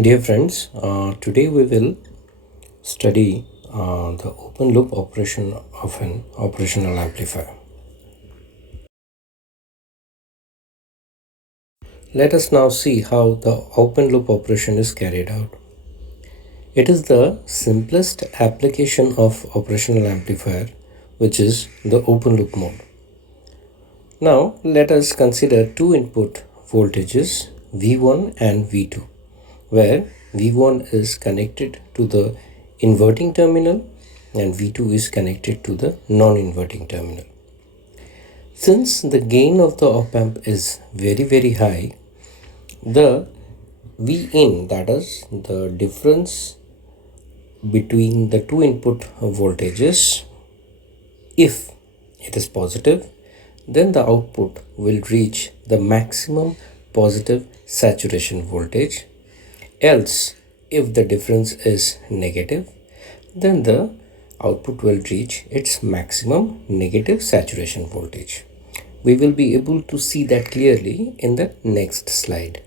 Dear friends, today we will study the open loop operation of an operational amplifier. Let us now see how the open loop operation is carried out. It is the simplest application of operational amplifier, which is the open loop mode. Now let us consider two input voltages V1 and V2, where V1 is connected to the inverting terminal and V2 is connected to the non-inverting terminal. Since the gain of the op-amp is very high, the Vin, that is the difference between the two input voltages, if it is positive, then the output will reach the maximum positive saturation voltage. Else, if the difference is negative, then the output will reach its maximum negative saturation voltage. We will be able to see that clearly in the next slide.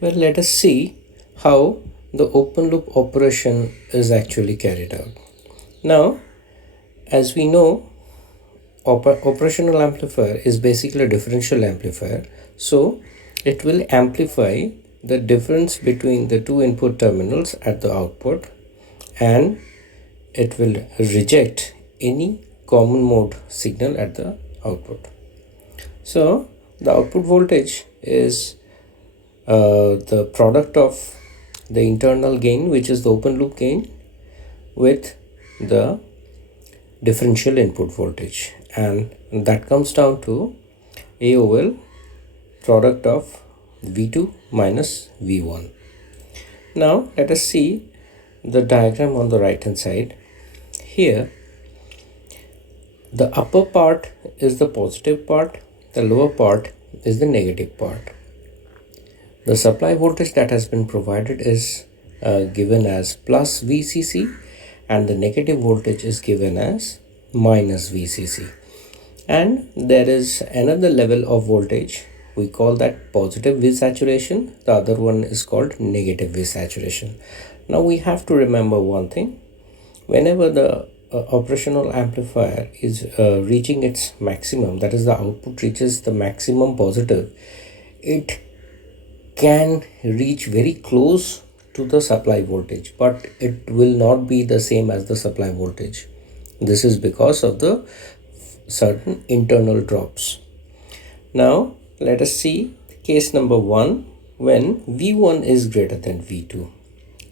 Well, let us see how the open loop operation is actually carried out. Now, as we know, operational amplifier is basically a differential amplifier, so it will amplify the difference between the two input terminals at the output, and it will reject any common mode signal at the output. So the output voltage is the product of the internal gain, which is the open loop gain, with the differential input voltage, and that comes down to AOL, product of V2 minus V1. Now let us see the diagram on the right hand side. Here the upper part is the positive part, the lower part is the negative part. The supply voltage that has been provided is given as plus VCC, and the negative voltage is given as minus VCC. And there is another level of voltage, we call that positive V saturation, the other one is called negative V saturation. Now we have to remember one thing: whenever the operational amplifier is reaching its maximum, that is the output reaches the maximum positive, it can reach very close to the supply voltage, but it will not be the same as the supply voltage. This is because of the certain internal drops. Now let us see case number 1. When V1 is greater than V2,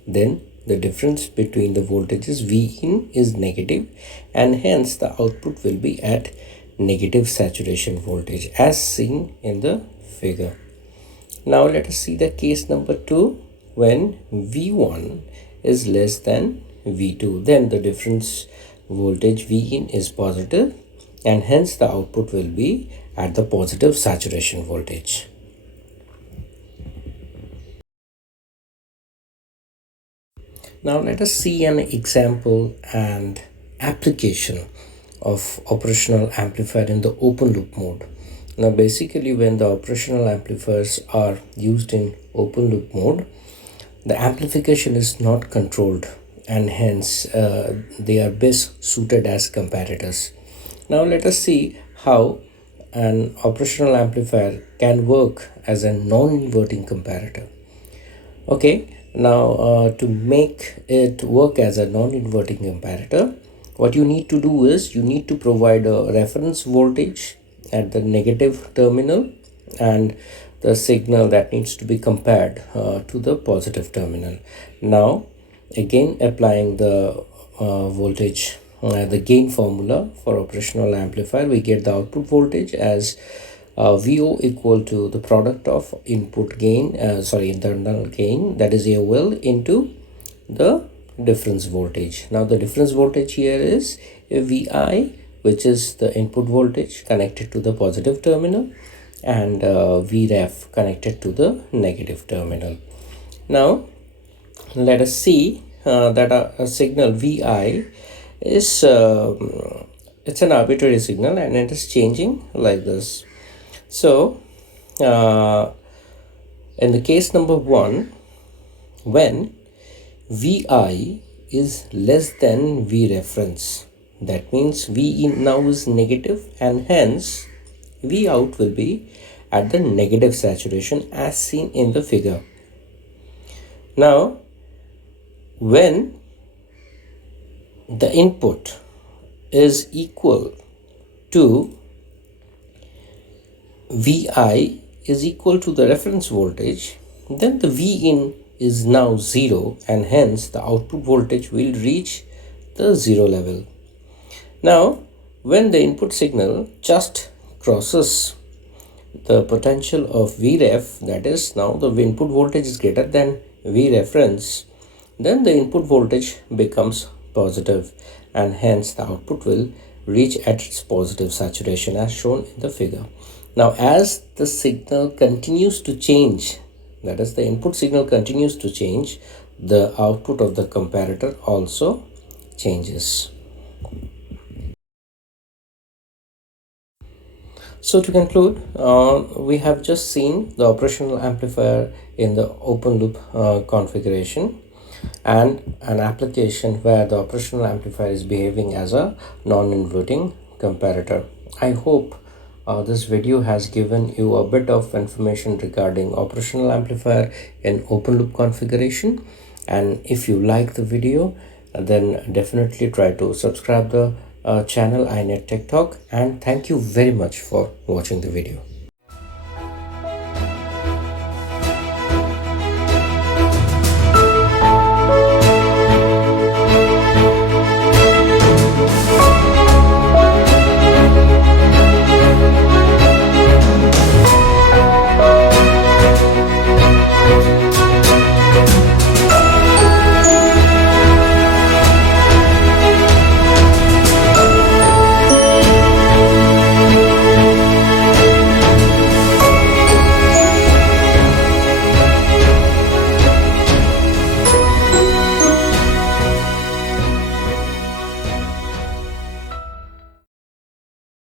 then the difference between the voltages Vin is negative, and hence the output will be at negative saturation voltage as seen in the figure. Now let us see the case number 2. When V1 is less than V2, then the difference voltage Vin is positive, and hence the output will be at the positive saturation voltage. Now let us see an example and application of operational amplifier in the open loop mode. Now basically, when the operational amplifiers are used in open loop mode, the amplification is not controlled, and hence they are best suited as comparators. Now let us see how an operational amplifier can work as a non-inverting comparator. Okay, now to make it work as a non-inverting comparator, what you need to do is you need to provide a reference voltage at the negative terminal and the signal that needs to be compared to the positive terminal. Now again, applying the voltage, the gain formula for operational amplifier, we get the output voltage as VO equal to the product of input gain, internal gain, that is AOL, into the difference voltage. Now the difference voltage here is VI, which is the input voltage connected to the positive terminal, and Vref connected to the negative terminal. Now let us see that a signal Vi is it's an arbitrary signal, and it is changing like this. So in the case number 1, when Vi is less than V reference. That means V in now is negative, and hence V out will be at the negative saturation as seen in the figure. Now, when the input is equal to Vi is equal to the reference voltage, then the V in is now 0, and hence the output voltage will reach the 0 level. Now, when the input signal just crosses the potential of Vref, that is, now the input voltage is greater than V reference, then the input voltage becomes positive, and hence the output will reach at its positive saturation as shown in the figure. Now, as the signal continues to change, that is, the input signal continues to change, the output of the comparator also changes. So to conclude, we have just seen the operational amplifier in the open loop configuration, and an application where the operational amplifier is behaving as a non-inverting comparator. I hope this video has given you a bit of information regarding operational amplifier in open loop configuration, and if you like the video, then definitely try to subscribe the channel iNet Tech Talk, and thank you very much for watching the video.